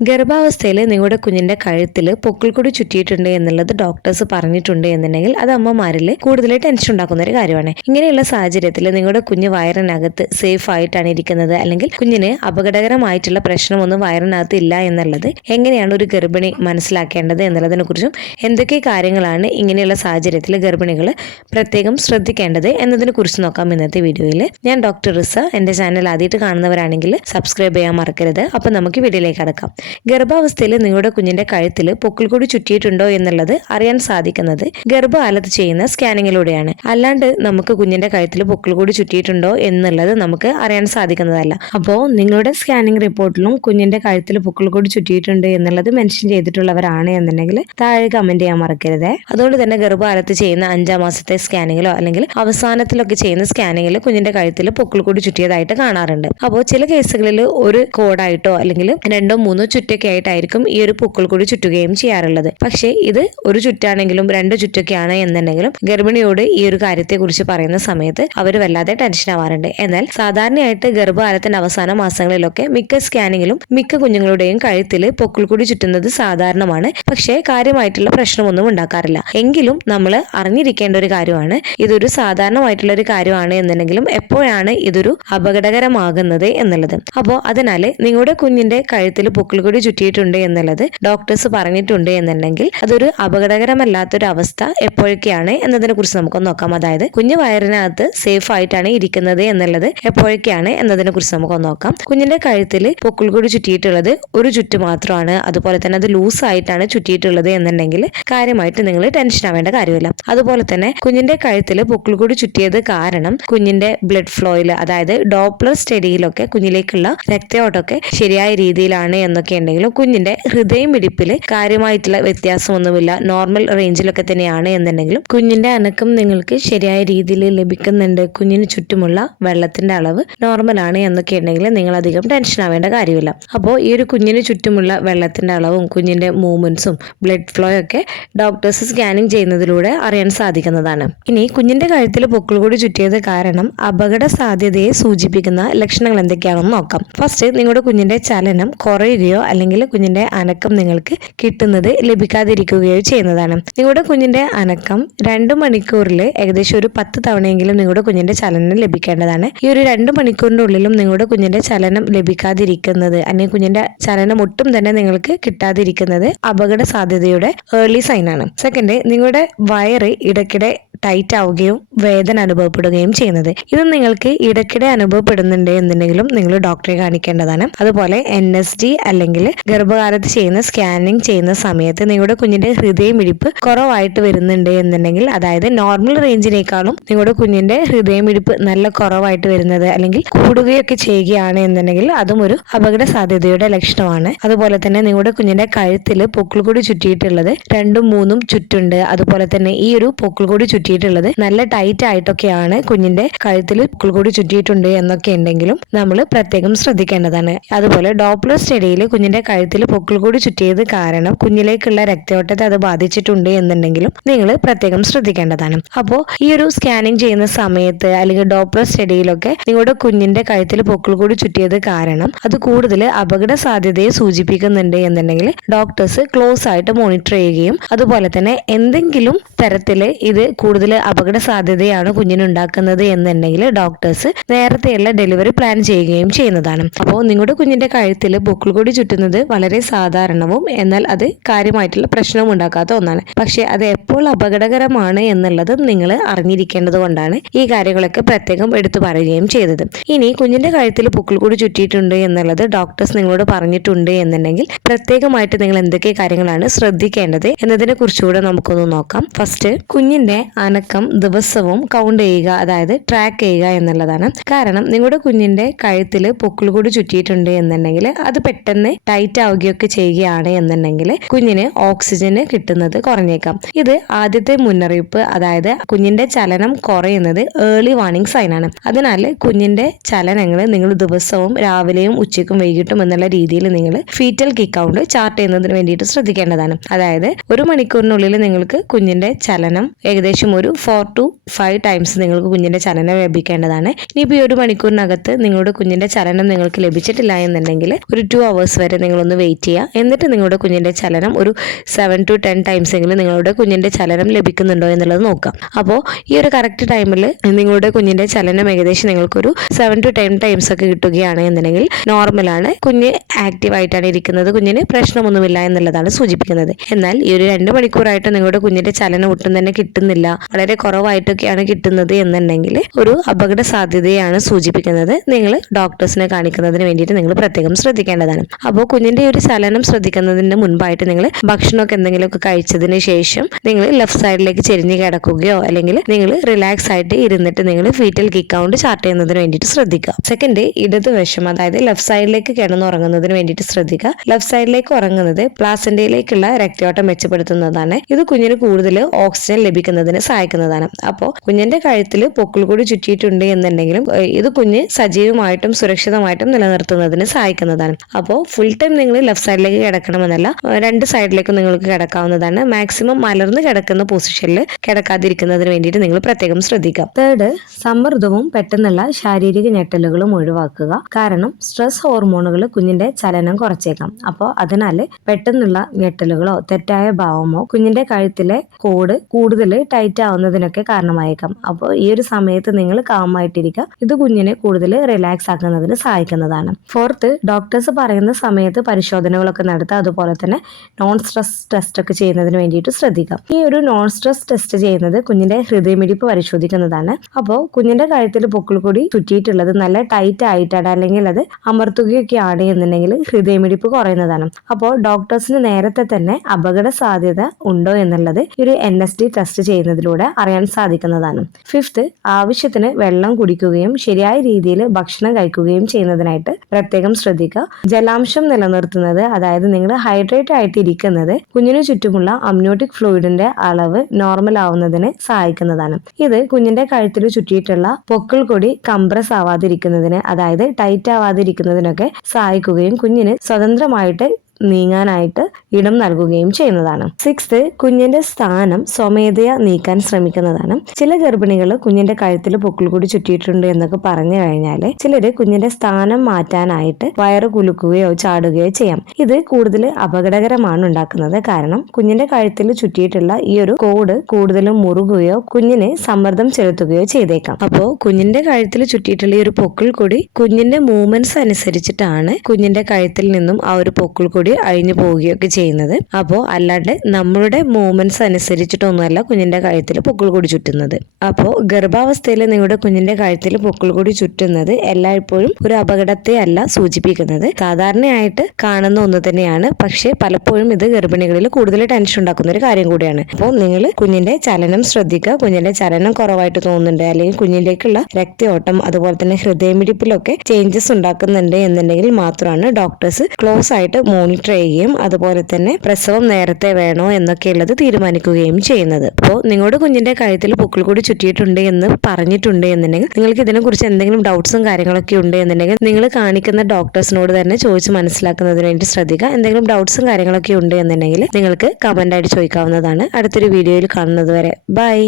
ഗർഭാവസ്ഥയിൽ നിങ്ങളുടെ കുഞ്ഞിന്റെ കഴുത്തിൽ പൊക്കിൾക്കൊടി ചുറ്റിയിട്ടുണ്ട് എന്നുള്ളത് ഡോക്ടേഴ്സ് പറഞ്ഞിട്ടുണ്ട് എന്നുണ്ടെങ്കിൽ അത് അമ്മമാരിൽ കൂടുതൽ ടെൻഷൻ ഉണ്ടാക്കുന്ന ഒരു കാര്യമാണ്. ഇങ്ങനെയുള്ള സാഹചര്യത്തിൽ നിങ്ങളുടെ കുഞ്ഞ് വയറിനകത്ത് സേഫ് ആയിട്ടാണ് ഇരിക്കുന്നത്, അല്ലെങ്കിൽ കുഞ്ഞിന് അപകടകരമായിട്ടുള്ള പ്രശ്നമൊന്നും വയറിനകത്ത് ഇല്ല എന്നുള്ളത് എങ്ങനെയാണ് ഒരു ഗർഭിണി മനസ്സിലാക്കേണ്ടത് എന്നുള്ളതിനെ കുറിച്ചും എന്തൊക്കെ കാര്യങ്ങളാണ് ഇങ്ങനെയുള്ള സാഹചര്യത്തിൽ ഗർഭിണികൾ പ്രത്യേകം ശ്രദ്ധിക്കേണ്ടത് എന്നതിനെ കുറിച്ച് നോക്കാം ഇന്നത്തെ വീഡിയോയിൽ. ഞാൻ ഡോക്ടർ റിസ. എൻ്റെ ചാനൽ ആദ്യമായിട്ട് കാണുന്നവരാണെങ്കിൽ സബ്സ്ക്രൈബ് ചെയ്യാൻ മറക്കരുത്. അപ്പം നമുക്ക് വീഡിയോയിലേക്ക് കടക്കാം. ഗർഭാവസ്ഥയിൽ നിങ്ങളുടെ കുഞ്ഞിന്റെ കഴുത്തിൽ പൊക്കിൾക്കൊടി ചുറ്റിയിട്ടുണ്ടോ എന്നുള്ളത് അറിയാൻ സാധിക്കുന്നത് ഗർഭകാലത്ത് ചെയ്യുന്ന സ്കാനിങ്ങിലൂടെയാണ്. അല്ലാണ്ട് നമുക്ക് കുഞ്ഞിന്റെ കഴുത്തിൽ പൊക്കിൾക്കൊടി ചുറ്റിയിട്ടുണ്ടോ എന്നുള്ളത് നമുക്ക് അറിയാൻ സാധിക്കുന്നതല്ല. അപ്പോൾ നിങ്ങളുടെ സ്കാനിങ് റിപ്പോർട്ടിലും കുഞ്ഞിന്റെ കഴുത്തിൽ പൊക്കിൾക്കൊടി ചുറ്റിയിട്ടുണ്ട് എന്നുള്ളത് മെൻഷൻ ചെയ്തിട്ടുള്ളവരാണ് എന്നുണ്ടെങ്കിൽ താഴെ കമന്റ് ചെയ്യാൻ മറക്കരുത്. അതുകൊണ്ട് തന്നെ ഗർഭകാലത്ത് ചെയ്യുന്ന 5-ാം മാസത്തെ സ്കാനിങ്ങിലോ അല്ലെങ്കിൽ അവസാനത്തിലൊക്കെ ചെയ്യുന്ന സ്കാനിങ്ങിൽ കുഞ്ഞിന്റെ കഴുത്തിൽ പൊക്കിൾക്കൊടി ചുറ്റിയതായിട്ട് കാണാറുണ്ട്. അപ്പോൾ ചില കേസുകളിൽ ഒരു കോഡായിട്ടോ അല്ലെങ്കിൽ 2-3 ചുറ്റൊക്കെ ആയിട്ടായിരിക്കും ഈ ഒരു പൊക്കിൾക്കൊടി ചുറ്റുകയും ചെയ്യാറുള്ളത്. പക്ഷേ ഇത് ഒരു ചുറ്റാണെങ്കിലും 2 ചുറ്റൊക്കെയാണ് എന്നുണ്ടെങ്കിലും ഗർഭിണിയോട് ഈ ഒരു കാര്യത്തെ കുറിച്ച് പറയുന്ന സമയത്ത് അവർ വല്ലാതെ ടെൻഷൻ ആവാറുണ്ട്. എന്നാൽ സാധാരണയായിട്ട് ഗർഭകാലത്തിന്റെ അവസാന മാസങ്ങളിലൊക്കെ മിക്ക സ്കാനിങ്ങിലും മിക്ക കുഞ്ഞുങ്ങളുടെയും കഴുത്തിൽ പൊക്കിൾക്കൊടി ചുറ്റുന്നത് സാധാരണമാണ്. പക്ഷേ കാര്യമായിട്ടുള്ള പ്രശ്നമൊന്നും ഉണ്ടാക്കാറില്ല. എങ്കിലും നമ്മൾ അറിഞ്ഞിരിക്കേണ്ട ഒരു കാര്യമാണ്, ഇതൊരു സാധാരണമായിട്ടുള്ള ഒരു കാര്യമാണ് എന്നുണ്ടെങ്കിലും എപ്പോഴാണ് ഇതൊരു അപകടകരമാകുന്നത് എന്നുള്ളത്. അപ്പോൾ അതിനാൽ നിങ്ങളുടെ കുഞ്ഞിന്റെ കഴുത്തിൽ പൊക്കിൾക്കൊടി ചുറ്റിയിട്ടുണ്ട് എന്നുള്ളത് ഡോക്ടേഴ്സ് പറഞ്ഞിട്ടുണ്ട് എന്നുണ്ടെങ്കിൽ അതൊരു അപകടകരമല്ലാത്തൊരു അവസ്ഥ എപ്പോഴൊക്കെയാണ് എന്നതിനെ കുറിച്ച് നമുക്കൊന്ന് നോക്കാം. അതായത് കുഞ്ഞ് വയറിനകത്ത് സേഫ് ആയിട്ടാണ് ഇരിക്കുന്നത് എന്നുള്ളത് എപ്പോഴൊക്കെയാണ് എന്നതിനെ കുറിച്ച് നമുക്കൊന്ന് നോക്കാം. കുഞ്ഞിന്റെ കഴുത്തിൽ പൊക്കിൾക്കൊടി ചുറ്റിയിട്ടുള്ളത് ഒരു ചുറ്റ് മാത്രമാണ്, അതുപോലെ തന്നെ അത് ലൂസ് ആയിട്ടാണ് ചുറ്റിയിട്ടുള്ളത് എന്നുണ്ടെങ്കിൽ കാര്യമായിട്ട് നിങ്ങൾ ടെൻഷൻ ആവേണ്ട കാര്യമില്ല. അതുപോലെ തന്നെ കുഞ്ഞിന്റെ കഴുത്തിൽ പൊക്കിൾക്കൊടി ചുറ്റിയത് കാരണം കുഞ്ഞിന്റെ ബ്ലഡ് ഫ്ലോയിൽ, അതായത് ഡോപ്ലർ സ്റ്റഡിയിലൊക്കെ കുഞ്ഞിലേക്കുള്ള രക്തയോട്ടമൊക്കെ ശരിയായ രീതിയിലാണ് എന്നൊക്കെ ഉണ്ടെങ്കിലും കുഞ്ഞിന്റെ ഹൃദയമിടിപ്പിൽ കാര്യമായിട്ടുള്ള വ്യത്യാസമൊന്നുമില്ല, നോർമൽ റേഞ്ചിലൊക്കെ തന്നെയാണ് എന്നുണ്ടെങ്കിലും കുഞ്ഞിന്റെ അനക്കം നിങ്ങൾക്ക് ശരിയായ രീതിയിൽ ലഭിക്കുന്നുണ്ട്, കുഞ്ഞിന് ചുറ്റുമുള്ള വെള്ളത്തിന്റെ അളവ് നോർമൽ ആണ് എന്നൊക്കെ ഉണ്ടെങ്കിൽ നിങ്ങൾ അധികം ടെൻഷൻ ആവേണ്ട കാര്യമില്ല. അപ്പോൾ ഈ ഒരു കുഞ്ഞിന് ചുറ്റുമുള്ള വെള്ളത്തിന്റെ അളവും കുഞ്ഞിന്റെ മൂവ്മെന്റ്സും ബ്ലഡ് ഫ്ലോ ഒക്കെ ഡോക്ടേഴ്സ് സ്കാനിങ് ചെയ്യുന്നതിലൂടെ അറിയാൻ സാധിക്കുന്നതാണ്. ഇനി കുഞ്ഞിന്റെ കഴുത്തിൽ പൊക്കിൾക്കൊടി ചുറ്റിയത് കാരണം അപകട സാധ്യതയെ സൂചിപ്പിക്കുന്ന ലക്ഷണങ്ങൾ എന്തൊക്കെയാണെന്ന് നോക്കാം. ഫസ്റ്റ്, നിങ്ങളുടെ കുഞ്ഞിന്റെ ചലനം കുറയുകയോ അല്ലെങ്കിൽ കുഞ്ഞിന്റെ അനക്കം നിങ്ങൾക്ക് കിട്ടുന്നത് ലഭിക്കാതിരിക്കുകയോ ചെയ്യുന്നതാണ്. നിങ്ങളുടെ കുഞ്ഞിന്റെ അനക്കം 2 മണിക്കൂറിൽ ഏകദേശം ഒരു 10 തവണയെങ്കിലും നിങ്ങളുടെ കുഞ്ഞിന്റെ ചലനം ലഭിക്കേണ്ടതാണ്. ഈ ഒരു 2 മണിക്കൂറിന്റെ ഉള്ളിലും നിങ്ങളുടെ കുഞ്ഞിന്റെ ചലനം ലഭിക്കാതിരിക്കുന്നത് അല്ലെങ്കിൽ കുഞ്ഞിന്റെ ചലനം ഒട്ടും തന്നെ നിങ്ങൾക്ക് കിട്ടാതിരിക്കുന്നത് അപകട സാധ്യതയുടെ ഏർലി സൈൻ ആണ്. സെക്കൻഡ്, നിങ്ങളുടെ വയറ് ഇടയ്ക്കിടെ ടൈറ്റ് ആവുകയും വേദന അനുഭവപ്പെടുകയും ചെയ്യുന്നത്. ഇത് നിങ്ങൾക്ക് ഇടയ്ക്കിടെ അനുഭവപ്പെടുന്നുണ്ട് എന്നുണ്ടെങ്കിലും നിങ്ങൾ ഡോക്ടറെ കാണിക്കേണ്ടതാണ്. അതുപോലെ NSD അല്ലെങ്കിൽ ഗർഭകാലത്ത് ചെയ്യുന്ന സ്കാനിങ് ചെയ്യുന്ന സമയത്ത് നിങ്ങളുടെ കുഞ്ഞിന്റെ ഹൃദയമിടിപ്പ് കുറവായിട്ട് വരുന്നുണ്ട് എന്നുണ്ടെങ്കിൽ, അതായത് നോർമൽ റേഞ്ചിനേക്കാളും നിങ്ങളുടെ കുഞ്ഞിന്റെ ഹൃദയമിടിപ്പ് നല്ല കുറവായിട്ട് വരുന്നത് അല്ലെങ്കിൽ കൂടുകയൊക്കെ ചെയ്യുകയാണ് എന്നുണ്ടെങ്കിൽ അതും ഒരു അപകട സാധ്യതയുടെ ലക്ഷണമാണ്. അതുപോലെ തന്നെ നിങ്ങളുടെ കുഞ്ഞിന്റെ കഴുത്തിൽ പൊക്കിൾക്കൊടി ചുറ്റിയിട്ടുള്ളത് 2-3 ചുറ്റുണ്ട്, അതുപോലെ തന്നെ ഈ ഒരു പൊക്കിൾക്കൊടി ചുറ്റിയിട്ടുള്ളത് നല്ല ടൈറ്റ് ആയിട്ടൊക്കെയാണ് കുഞ്ഞിന്റെ കഴുത്തിൽ പൊക്കിൾക്കൊടി ചുറ്റിയിട്ടുണ്ട് എന്നൊക്കെ ഉണ്ടെങ്കിലും നമ്മൾ പ്രത്യേകം ശ്രദ്ധിക്കേണ്ടതാണ്. അതുപോലെ ഡോപ്ലർ സ്റ്റഡിയിൽ കുഞ്ഞിന്റെ കഴുത്തിൽ പൊക്കിൾക്കൊടി ചുറ്റിയത് കാരണം കുഞ്ഞിലേക്കുള്ള രക്തയോട്ടത്തെ അത് ബാധിച്ചിട്ടുണ്ട് എന്നുണ്ടെങ്കിലും നിങ്ങൾ പ്രത്യേകം ശ്രദ്ധിക്കേണ്ടതാണ്. അപ്പോൾ ഈ ഒരു സ്കാനിങ് ചെയ്യുന്ന സമയത്ത് അല്ലെങ്കിൽ ഡോപ്ലർ സ്റ്റഡിയിലൊക്കെ നിങ്ങളുടെ കുഞ്ഞിന്റെ കഴുത്തിൽ പൊക്കിൾക്കൊടി ചുറ്റിയത് കാരണം അത് കൂടുതൽ അപകട സാധ്യതയെ സൂചിപ്പിക്കുന്നുണ്ട് എന്നുണ്ടെങ്കിൽ ഡോക്ടേഴ്സ് ക്ലോസ് ആയിട്ട് മോണിറ്റർ ചെയ്യുകയും അതുപോലെ തന്നെ എന്തെങ്കിലും തരത്തിൽ ഇത് കൂടുതൽ അപകട സാധ്യതയാണ് കുഞ്ഞിനുണ്ടാക്കുന്നത് എന്നുണ്ടെങ്കിൽ ഡോക്ടേഴ്സ് നേരത്തെയുള്ള ഡെലിവറി പ്ലാൻ ചെയ്യുകയും ചെയ്യുന്നതാണ്. അപ്പോൾ നിങ്ങളുടെ കുഞ്ഞിന്റെ കഴുത്തിൽ പൊക്കിൾക്കൊടി ചുറ്റുന്നത് വളരെ സാധാരണവും എന്നാൽ അത് കാര്യമായിട്ടുള്ള പ്രശ്നവും ഉണ്ടാക്കാത്ത ഒന്നാണ്. പക്ഷെ അത് എപ്പോൾ അപകടകരമാണ് എന്നുള്ളത് നിങ്ങൾ അറിഞ്ഞിരിക്കേണ്ടത് കൊണ്ടാണ് ഈ കാര്യങ്ങളൊക്കെ പ്രത്യേകം എടുത്തു പറയുകയും ചെയ്തത്. ഇനി കുഞ്ഞിന്റെ കഴുത്തിൽ പൊക്കിൾക്കൊടി ചുറ്റിയിട്ടുണ്ട് എന്നുള്ളത് ഡോക്ടേഴ്സ് നിങ്ങളോട് പറഞ്ഞിട്ടുണ്ട് എന്നുണ്ടെങ്കിൽ പ്രത്യേകമായിട്ട് നിങ്ങൾ എന്തൊക്കെ കാര്യങ്ങളാണ് ശ്രദ്ധിക്കേണ്ടത് എന്നതിനെ കുറിച്ചുകൂടെ നമുക്കൊന്ന് നോക്കാം. ഫസ്റ്റ്, കുഞ്ഞിന്റെ അനക്കം ദിവസവും കൗണ്ട് ചെയ്യുക, അതായത് ട്രാക്ക് ചെയ്യുക എന്നുള്ളതാണ്. കാരണം നിങ്ങളുടെ കുഞ്ഞിന്റെ കഴുത്തിൽ പൊക്കിൾക്കൊടി ചുറ്റിയിട്ടുണ്ട് എന്നുണ്ടെങ്കിൽ അത് പെട്ടെന്ന് ടൈറ്റ് ആവുകയൊക്കെ ചെയ്യുകയാണ് എന്നുണ്ടെങ്കിൽ കുഞ്ഞിന് ഓക്സിജന് കിട്ടുന്നത് കുറഞ്ഞേക്കാം. ഇത് ആദ്യത്തെ മുന്നറിയിപ്പ്, അതായത് കുഞ്ഞിന്റെ ചലനം കുറയുന്നത് ഏർലി വാർണിംഗ് സൈൻ ആണ്. അതിനാൽ കുഞ്ഞിന്റെ ചലനങ്ങൾ നിങ്ങൾ ദിവസവും രാവിലെയും ഉച്ചയ്ക്കും വൈകിട്ടും എന്നുള്ള രീതിയിൽ നിങ്ങൾ ഫീറ്റൽ കിക്ക് കൗണ്ട് ചാർട്ട് ചെയ്യുന്നതിന് വേണ്ടിയിട്ട് ശ്രദ്ധിക്കേണ്ടതാണ്. അതായത് 1 മണിക്കൂറിനുള്ളിൽ നിങ്ങൾക്ക് കുഞ്ഞിന്റെ ചലനം ഏകദേശം ഒരു 4 to 5 ടൈംസ് നിങ്ങൾക്ക് കുഞ്ഞിൻ്റെ ചലനം ലഭിക്കേണ്ടതാണ്. ഇനിയിപ്പോൾ ഈ 1 മണിക്കൂറിനകത്ത് നിങ്ങളുടെ കുഞ്ഞിൻ്റെ ചലനം നിങ്ങൾക്ക് ലഭിച്ചിട്ടില്ല എന്നുണ്ടെങ്കിൽ ഒരു 2 hours വരെ നിങ്ങളൊന്ന് വെയിറ്റ് ചെയ്യുക. എന്നിട്ട് നിങ്ങളുടെ കുഞ്ഞിൻ്റെ ചലനം ഒരു 7 to 10 ടൈംസ് എങ്കിലും നിങ്ങളുടെ കുഞ്ഞിൻ്റെ ചലനം ലഭിക്കുന്നുണ്ടോ എന്നുള്ളത് നോക്കാം. അപ്പോൾ ഈ ഒരു കറക്റ്റ് ടൈമിൽ നിങ്ങളുടെ കുഞ്ഞിൻ്റെ ചലനം ഏകദേശം നിങ്ങൾക്കൊരു 7 to 10 ടൈംസ് ഒക്കെ കിട്ടുകയാണ് എന്നുണ്ടെങ്കിൽ നോർമലാണ്, കുഞ്ഞ് ആക്റ്റീവായിട്ടാണ് ഇരിക്കുന്നത്, കുഞ്ഞിന് പ്രശ്നമൊന്നുമില്ല എന്നുള്ളതാണ് സൂചിപ്പിക്കുന്നത്. എന്നാൽ ഈ ഒരു 2 മണിക്കൂറായിട്ട് നിങ്ങളുടെ കുഞ്ഞിന്റെ ചലനം ഒട്ടും തന്നെ കിട്ടുന്നില്ല, വളരെ കുറവായിട്ടൊക്കെയാണ് കിട്ടുന്നത് എന്നുണ്ടെങ്കിൽ ഒരു അപകട സാധ്യതയാണ് സൂചിപ്പിക്കുന്നത്. നിങ്ങൾ ഡോക്ടേഴ്സിനെ കാണിക്കുന്നതിന് വേണ്ടിയിട്ട് നിങ്ങൾ പ്രത്യേകം ശ്രദ്ധിക്കേണ്ടതാണ്. അപ്പോൾ കുഞ്ഞിന്റെ ഒരു ചലനം ശ്രദ്ധിക്കുന്നതിന് മുൻപായിട്ട് നിങ്ങൾ ഭക്ഷണമൊക്കെ എന്തെങ്കിലുമൊക്കെ കഴിച്ചതിന് ശേഷം നിങ്ങൾ ലെഫ്റ്റ് സൈഡിലേക്ക് ചെരിഞ്ഞ് കിടക്കുകയോ അല്ലെങ്കിൽ നിങ്ങൾ റിലാക്സ് ആയിട്ട് ഇരുന്നിട്ട് നിങ്ങൾ ഫീറ്റൽ കിക്ക് കൗണ്ട് ചാർട്ട് ചെയ്യുന്നതിന് വേണ്ടിയിട്ട് ശ്രദ്ധിക്കുക. സെക്കൻഡ്, ഇടതുവശം അതായത് ലെഫ്റ്റ് സൈഡിലേക്ക് കിടന്നുറങ്ങുന്നതിന് വേണ്ടിയിട്ട് ശ്രദ്ധിക്കുക. ലെഫ്റ്റ് സൈഡിലേക്ക് ഉറങ്ങുന്നത് പ്ലാസന്റയിലേക്കുള്ള രക്തയോട്ടം മെച്ചപ്പെടുത്തുന്നതാണ്. ഇത് കുഞ്ഞിന് കൂടുതൽ ഓക്സിജൻ ലഭിക്കുന്നതിന് സഹായിക്കുന്നതാണ്. അപ്പോൾ കുഞ്ഞിന്റെ കഴുത്തിൽ പൊക്കിൾ കൂടി ചുറ്റിയിട്ടുണ്ട് എന്നുണ്ടെങ്കിലും ഇത് കുഞ്ഞ് സജീവമായിട്ടും സുരക്ഷിതമായിട്ടും നിലനിർത്തുന്നതിന് സഹായിക്കുന്നതാണ്. അപ്പോൾ ഫുൾ ടൈം നിങ്ങൾ ലെഫ്റ്റ് സൈഡിലേക്ക് കിടക്കണമെന്നല്ല, 2 സൈഡിലേക്കും നിങ്ങൾക്ക് കിടക്കാവുന്നതാണ്. മാക്സിമം മലർന്ന് കിടക്കുന്ന പൊസിഷനിൽ കിടക്കാതിരിക്കുന്നതിന് വേണ്ടിയിട്ട് നിങ്ങൾ പ്രത്യേകം ശ്രദ്ധിക്കുക. തേർഡ്, സമ്മർദ്ദവും പെട്ടെന്നുള്ള ശാരീരിക ഞെട്ടലുകളും ഒഴിവാക്കുക. കാരണം സ്ട്രെസ് ഹോർമോണുകൾ കുഞ്ഞിന്റെ ചലനം കുറച്ചേക്കാം. അപ്പോൾ അതിനാൽ പെട്ടെന്നുള്ള ഞെട്ടലുകളോ തെറ്റായ ഭാവമോ കുഞ്ഞിന്റെ കഴുത്തിലെ കോഡ് കൂടുതൽ ടൈറ്റ് ആവുന്നതിനൊക്കെ കാരണമായേക്കാം. അപ്പോൾ ഈ ഒരു സമയത്ത് നിങ്ങൾ കാമായിട്ടിരിക്കുക. ഇത് കുഞ്ഞിനെ കൂടുതൽ റിലാക്സ് ആക്കുന്നതിന് സഹായിക്കുന്നതാണ്. ഫോർത്ത്, ഡോക്ടേഴ്സ് പറയുന്ന സമയത്ത് പരിശോധനകളൊക്കെ നടത്തുക. അതുപോലെ തന്നെ നോൺ സ്ട്രെസ് ടെസ്റ്റ് ഒക്കെ ചെയ്യുന്നതിന് വേണ്ടിയിട്ട് ശ്രദ്ധിക്കാം. ഈ ഒരു നോൺ സ്ട്രെസ് ടെസ്റ്റ് ചെയ്യുന്നത് കുഞ്ഞിന്റെ ഹൃദയമിടിപ്പ് പരിശോധിക്കുന്നതാണ്. അപ്പോൾ കുഞ്ഞിന്റെ കഴുത്തിൽ പൊക്കിൾ കൂടി ചുറ്റിയിട്ടുള്ളത് നല്ല ടൈറ്റ് ആയിട്ടാണ് അല്ലെങ്കിൽ അത് അമർത്തുകയൊക്കെ ആണ് എന്നുണ്ടെങ്കിൽ ഹൃദയമിടിപ്പ് കുറയുന്നതാണ്. അപ്പോൾ ഡോക്ടേഴ്സിന് നേരത്തെ തന്നെ അപകട സാധ്യത ഉണ്ടോ എന്നുള്ളത് ഒരു NSD ടെസ്റ്റ് ചെയ്യുന്നതിലൂടെ അറിയാൻ സാധിക്കുന്നതാണ്. ഫിഫ്ത്ത്, ആവശ്യത്തിന് വെള്ളം കുടിക്കുകയും ശരിയായ രീതിയിൽ ഭക്ഷണം കഴിക്കുകയും ചെയ്യുന്നതിനായിട്ട് പ്രത്യേകം ശ്രദ്ധിക്കുക. ജലാംശം നിലനിർത്തുന്നത്, അതായത് നിങ്ങൾ ഹൈഡ്രേറ്റ് ആയിട്ട് ഇരിക്കുന്നത് കുഞ്ഞിനു ചുറ്റുമുള്ള അമ്നിയോട്ടിക് ഫ്ലൂയിഡിന്റെ അളവ് നോർമൽ ആവുന്നതിന് സഹായിക്കുന്നതാണ്. ഇത് കുഞ്ഞിന്റെ കഴുത്തിൽ ചുറ്റിയിട്ടുള്ള പൊക്കിൾ കൊടി കംപ്രസ് ആവാതിരിക്കുന്നതിന്, അതായത് ടൈറ്റ് ആവാതിരിക്കുന്നതിനൊക്കെ സഹായിക്കുകയും കുഞ്ഞിന് സ്വതന്ത്രമായിട്ട് നീങ്ങാനായിട്ട് ഇടം നൽകുകയും ചെയ്യുന്നതാണ്. സിക്സ്ത്, കുഞ്ഞിന്റെ സ്ഥാനം സ്വമേധയാ നീക്കാൻ ശ്രമിക്കുന്നതാണ്. ചില ഗർഭിണികൾ കുഞ്ഞിന്റെ കഴുത്തിൽ പൊക്കിൾ കൂടി ചുറ്റിയിട്ടുണ്ട് എന്നൊക്കെ പറഞ്ഞു കഴിഞ്ഞാൽ ചിലര് കുഞ്ഞിന്റെ സ്ഥാനം മാറ്റാനായിട്ട് വയറ് കുലുക്കുകയോ ചാടുകയോ ചെയ്യാം. ഇത് കൂടുതൽ അപകടകരമാണ് ഉണ്ടാക്കുന്നത്. കാരണം കുഞ്ഞിന്റെ കഴുത്തിൽ ചുറ്റിയിട്ടുള്ള ഈ ഒരു കോഡ് കൂടുതലും മുറുകുകയോ കുഞ്ഞിന് സമ്മർദ്ദം ചെലുത്തുകയോ ചെയ്തേക്കാം. അപ്പോൾ കുഞ്ഞിന്റെ കഴുത്തിൽ ചുറ്റിയിട്ടുള്ള ഈ ഒരു പൊക്കിൾ കൂടി കുഞ്ഞിന്റെ മൂവ്മെന്റ്സ് അനുസരിച്ചിട്ടാണ് കുഞ്ഞിന്റെ കഴുത്തിൽ നിന്നും ആ ഒരു പൊക്കിൾ കൂടി അഴിഞ്ഞു പോവുകയൊക്കെ ചെയ്യുന്നത്. അപ്പോൾ അല്ലാണ്ട് നമ്മളുടെ മൂവ്മെന്റ്സ് അനുസരിച്ചിട്ടൊന്നുമല്ല കുഞ്ഞിന്റെ കഴുത്തിൽ പൊക്കിൾ കൂടി ചുറ്റുന്നത്. അപ്പോൾ ഗർഭാവസ്ഥയിൽ നിങ്ങളുടെ കുഞ്ഞിന്റെ കഴുത്തിൽ പൊക്കിൾ കൂടി ചുറ്റുന്നത് എല്ലായ്പ്പോഴും ഒരു അപകടത്തെ അല്ല സൂചിപ്പിക്കുന്നത്. സാധാരണയായിട്ട് കാണുന്ന ഒന്ന് തന്നെയാണ്. പക്ഷേ പലപ്പോഴും ഇത് ഗർഭിണികളിൽ കൂടുതൽ ടെൻഷൻ ഉണ്ടാക്കുന്ന ഒരു കാര്യം കൂടിയാണ്. അപ്പോൾ നിങ്ങൾ കുഞ്ഞിന്റെ ചലനം ശ്രദ്ധിക്കുക. കുഞ്ഞിന്റെ ചലനം കുറവായിട്ട് തോന്നുന്നുണ്ട് അല്ലെങ്കിൽ കുഞ്ഞിലേക്കുള്ള രക്തയോട്ടം അതുപോലെ തന്നെ ഹൃദയമിടിപ്പിലൊക്കെ ചേഞ്ചസ് ഉണ്ടാക്കുന്നുണ്ട് എന്നുണ്ടെങ്കിൽ മാത്രമാണ് ഡോക്ടേഴ്സ് ക്ലോസ് ആയിട്ട് മോണിറ്റർ ചെയ്യുകയും അതുപോലെ തന്നെ പ്രസവം നേരത്തെ വേണോ എന്നൊക്കെയുള്ളത് തീരുമാനിക്കുകയും ചെയ്യുന്നത്. അപ്പോൾ നിങ്ങളുടെ കുഞ്ഞിന്റെ കഴുത്തിൽ പൊക്കിൾ കൂടി ചുറ്റിയിട്ടുണ്ട് എന്ന് പറഞ്ഞിട്ടുണ്ട് എന്നുണ്ടെങ്കിൽ നിങ്ങൾക്ക് ഇതിനെക്കുറിച്ച് എന്തെങ്കിലും ഡൗട്ട്സും കാര്യങ്ങളൊക്കെ ഉണ്ട് എന്നുണ്ടെങ്കിൽ നിങ്ങൾ കാണിക്കുന്ന ഡോക്ടേഴ്സിനോട് തന്നെ ചോദിച്ച് മനസ്സിലാക്കുന്നതിന് വേണ്ടി ശ്രദ്ധിക്കുക. എന്തെങ്കിലും ഡൗട്ട്സും കാര്യങ്ങളൊക്കെ ഉണ്ട് എന്നുണ്ടെങ്കിൽ നിങ്ങൾക്ക് കമന്റ് ആയിട്ട് ചോദിക്കാവുന്നതാണ്. അടുത്തൊരു വീഡിയോയിൽ കാണുന്നത് വരെ ബൈ.